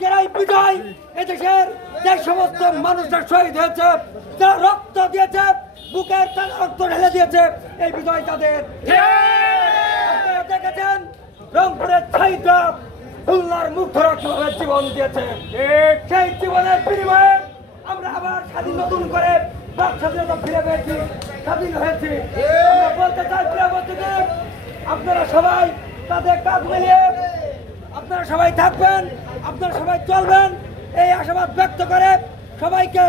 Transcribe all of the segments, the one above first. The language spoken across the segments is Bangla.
আজকের এই বিজয় এদেশের যে সমস্ত মানুষরা শহীদ হয়েছে, যারা রক্ত দিয়েছে, বুকের তারা রক্ত ঢেলে দিয়েছে, এই বিজয় তাদের। আপনারা দেখেছেন রংপুরের শহীদরা খুলনার মুখ ধরা কিভাবে জীবন দিয়েছে। সেই জীবনের বিনিময়ে আমরা আবার স্বাধীন নতুন করে বাক স্বাধীনতা ফিরে পেয়েছি, স্বাধীন হয়েছি। আমরা বলতে চাই প্রিয়বন্ধুকে, আপনারা সবাই তাদের কাজ মিলিয়ে আপনারা সবাই থাকবেন, আপনারা সবাই চলবেন, এই আশাবাদ ব্যক্ত করে সবাইকে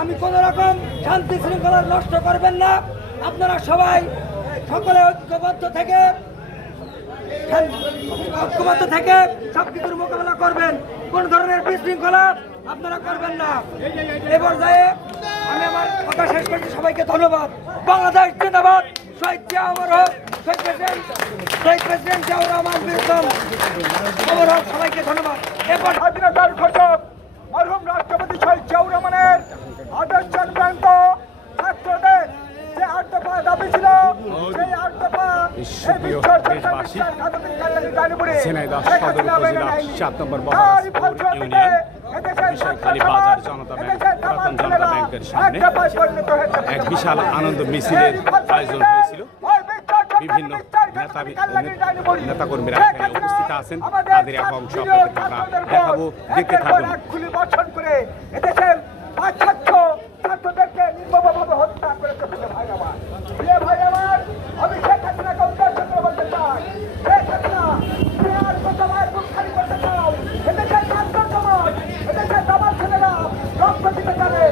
আমি কোনো রকম শান্তি শৃঙ্খলা নষ্ট করবেন না। আপনারা সবাই সকলে ঐক্যবদ্ধ থেকে সবকিছুর মোকাবেলা করবেন, কোন ধরনের বিশৃঙ্খলা আপনারা করবেন না। এ পর্যায়ে আমি আমার কথা শেষ করছি। সবাইকে ধন্যবাদ। বাংলাদেশ জিন্দাবাদ। শহীদ জিয়া অমর হোক। শহীদ প্রেসিডেন্ট জিয়াউর রহমান বীরত্তম অমর হোক। সবাইকে ধন্যবাদ। এরপর স্বাধীনতার ঘোষক মরহুম রাষ্ট্রপতি শহীদ জিয়াউর রহমানের আদর্শ প্রান্ত ছাত্রদের যে 8 দফা দাবি ছিল, সেই 8 দফা ঝিনাইদহ সদর উপজেলা 7 নম্বর বহরমপুর ইউনিয়ন বিষয়খালী বাজার জনতা ব্যাংক পুরাতন জনতা ব্যাংকের সামনে এক বিশাল আনন্দ মিছিলের আয়োজন হয়েছিল। বিভিন্ন নেতাকর্মীরা এখানে উপস্থিত আছেন, তাদের এক অংশ আপনাদেরকে আমরা দেখাবো, দেখতে থাকুন। ছাত্রদেরকে নির্মমভাবে হত্যা করেছে ভাই আমার, ভাই আমার। আমি শেখ হাসিনাকে উদ্দেশ্য করে বলতে চাই, শেখ হাসিনা আর কত মায়ের বুক খালি করতে চাও। এদেশের ছাত্র সমাজ, এদেশের দাবার ছেলেরা রক্ত দিতে জানে,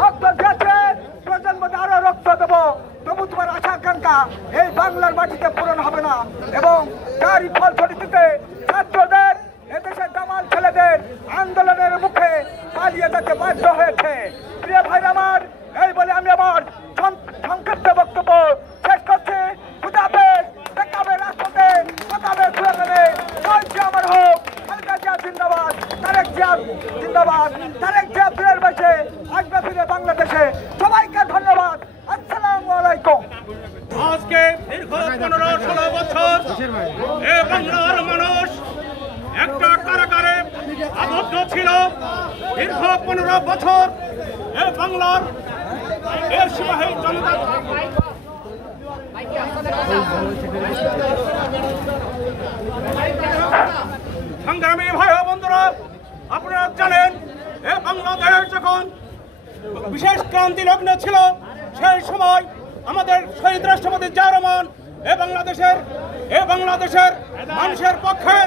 রক্ত দিয়েছে, প্রজন্ম আরো রক্ত দেবো। তবু তোমার আশা আকাঙ্ক্ষা এই বাংলার মাটিতে পূরণ হবে না, এবং তারই ফলশ্রুতিতে ছাত্রদের, এদেশের দামাল ছেলেদের আন্দোলনের মুখে পালিয়ে যেতে বাধ্য হয়েছে। প্রিয় ভাই আমার, এই বলে আমি আমার সংক্ষিপ্ত বক্তব্য শেষ করছি। খুদাহাফেজ। দেখা হবে রাষ্ট্রপতি, কথা হবে সুরানে। শহীদ জিয়া অমর হোক। খালেদা জিয়া জিন্দাবাদ। তারেক জিয়া জিন্দাবাদ। তারেক জিয়া ফিরে বসে আসবে ফিরে বাংলাদেশে। সবাইকে ধন্যবাদ। আসসালামু আলাইকুম। আজকে দীর্ঘ 15-16 বছর এ বাংলার মানুষ একটা কারাগারে আবদ্ধ ছিল। দীর্ঘ 15 বছর এ বাংলার এ সিপাহী জনতা সংগ্রামী ভাই ও বন্ধুরা, আপনারা জানেন এ বাংলাদেশ যখন বিশেষ ক্রান্তি লগ্ন ছিল, সেই সময় আমাদের শহীদ রাষ্ট্রপতি জিয়াউর রহমান এ বাংলাদেশের মানুষের পক্ষে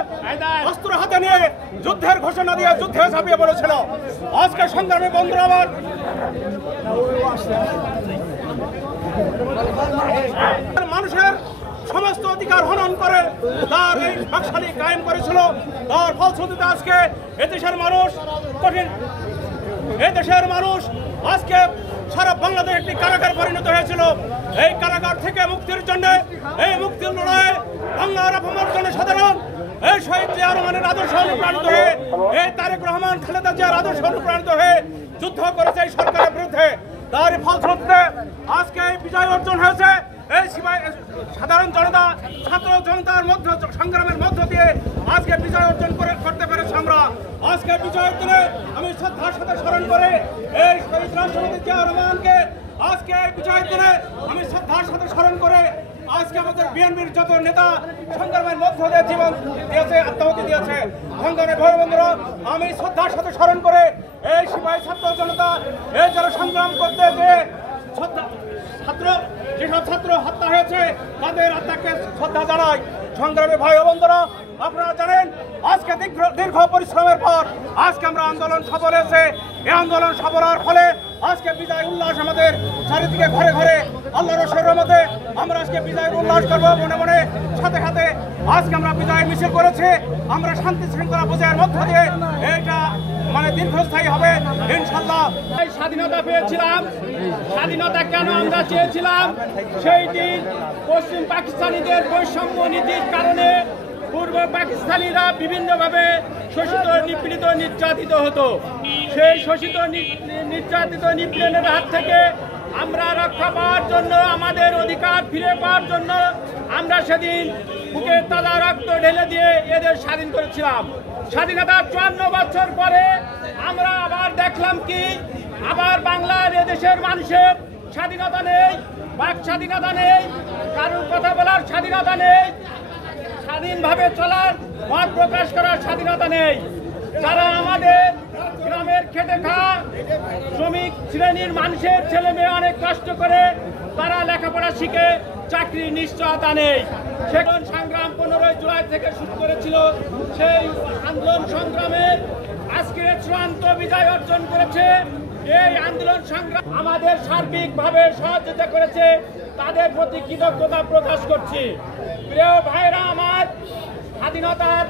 অস্ত্র হাতে নিয়ে যুদ্ধের ঘোষণা দিয়ে যুদ্ধে ঝাঁপিয়ে পড়েছিল। আজকে সংগ্রামী বন্ধুরা আমার, মানুষের সমস্ত অধিকার হনন করে তার এই বাকশালী কায়েম করেছিল। তার ফলশ্রুতিতে আজকে এদেশের মানুষ আজকে সারা বাংলাদেশ একটি কারাগার পরিণত হয়েছিল। এই কারাগার থেকে মুক্তির জন্য, এই মুক্তির লড়াইয়ে বাংলার আপামর জনসাধারণ এই শহীদ জিয়াউর রহমানের আদর্শ অনুপ্রাণিত হয়ে, এই তারেক রহমান খালেদা জিয়ার আদর্শ অনুপ্রাণিত হয়ে যুদ্ধ করেছে এই সরকারের বিরুদ্ধে। তার ফলশ্রুতিতে আজকে এই বিজয় অর্জন হয়েছে। এই সাধারণ জনতা, ছাত্র জনতার মধ্য সংগ্রামের মধ্য দিয়ে আজকে বিজয় অর্জন করতে পেরেছি আমরা। আজকে বিজয়ের দিনে আমি শ্রদ্ধার সাথে স্মরণ করে এই শহীদ রাষ্ট্রপতি জিয়াউর রহমানকে, আজকে এই বিজয়ের দিনে আমি শ্রদ্ধার সাথে স্মরণ করে আজকে আমাদের বিএনপির যত নেতা সংগ্রামের মধ্য দিয়ে জীবন দিয়েছে, আত্মাহুতি দিয়েছে, সংগ্রামের ভাই বন্ধুরা, আমি শ্রদ্ধার সাথে স্মরণ করে এই সিপাহী ছাত্র জনতা এই যারা সংগ্রাম করতে যে যেসব ছাত্র হত্যা হয়েছে তাদের আত্মাকে শ্রদ্ধা জানাই। সংগ্রামী ভাই বন্ধুরা, আপনারা জানেন আজকে দীর্ঘ পরিশ্রমের পর আজকে আমরা আন্দোলন সফল হয়েছে। এই আন্দোলন সফল হওয়ার ফলে আজকে বিজয় উল্লাস আমাদের চারিদিকে ঘরে ঘরে। আল্লাহর রহমতে আমরা আজকে বিজয় উল্লাস করবো মনে মনে, সাথে সাথে আজকে আমরা বিজয় মিছিল করেছি। আমরা শান্তি শৃঙ্খলা বজায়ের মধ্য দিয়ে এইটা দীর্ঘস্থায়ী হবে ইনশাল্লাহ। স্বাধীনতা পেয়েছিলাম, স্বাধীনতা কেন আমরা চেয়েছিলাম? সেই দিন পশ্চিম পাকিস্তানিদের বৈষম্য নীতির কারণে পূর্ব পাকিস্তানিরা বিভিন্নভাবে শোষিত, নিপীড়িত, নির্যাতিত হতো। সেই শোষিত, নির্যাতিত, নিপীড়নের হাত থেকে আমরা রক্ষা পাওয়ার জন্য, আমাদের অধিকার ফিরে পাওয়ার জন্য আমরা সেদিন বুকের তাজা রক্ত ঢেলে দিয়ে এদের স্বাধীন করেছিলাম। স্বাধীনতার 54 বছর পরে আমরা আবার দেখলাম কি, আবার বাংলার এদেশের মানুষের স্বাধীনতা নেই, বাক স্বাধীনতা নেই, কারোর কথা বলার স্বাধীনতা নেই, স্বাধীনভাবে চলার, মত প্রকাশ করার স্বাধীনতা নেই। যারা আমাদের গ্রামের খেটে খাওয়া শ্রমিক শ্রেণীর মানুষের ছেলে মেয়ে অনেক কষ্ট করে তারা লেখাপড়া শিখে চাকরির নিশ্চয়তা নেই। সেখান সংগ্রাম 15 জুলাই থেকে শুরু করেছিল। সেই আন্দোলন সংগ্রামে আজকে চূড়ান্ত বিজয় অর্জন করেছে। এই আন্দোলন সংগ্রাম আমাদের সার্বিকভাবে সহযোগিতা করেছে, তাদের প্রতি কৃতজ্ঞতা প্রকাশ করছি। প্রিয় ভাইরা আমার, স্বাধীনতার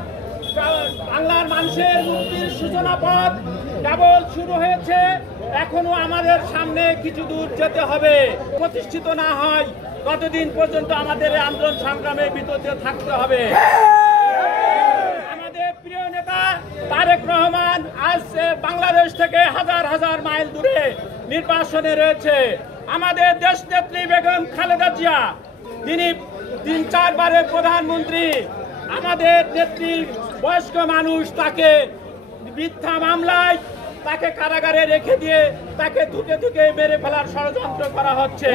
বাংলার মানুষের মুক্তির সূচনা পথ কেবল শুরু হয়েছে, এখনো আমাদের সামনে কিছু দূর যেতে হবে। প্রতিষ্ঠিত না হয় ততদিন পর্যন্ত আমাদের এই আন্দোলন সংগ্রামের ভিতরে থাকতে হবে। আমাদের প্রিয় নেতা তারেক রহমান আজ বাংলাদেশ থেকে হাজার হাজার মাইল দূরে নির্বাসনে রয়েছে। আমাদের দেশনেত্রী বেগম খালেদা জিয়া, তিনি 3-4 বারের প্রধানমন্ত্রী, আমাদের নেত্রী বয়স্ক মানুষ, তাকে মিথ্যা মামলায় তাকে কারাগারে রেখে দিয়ে তাকে ধুকে ধুকে মেরে ফেলার ষড়যন্ত্র করা হচ্ছে।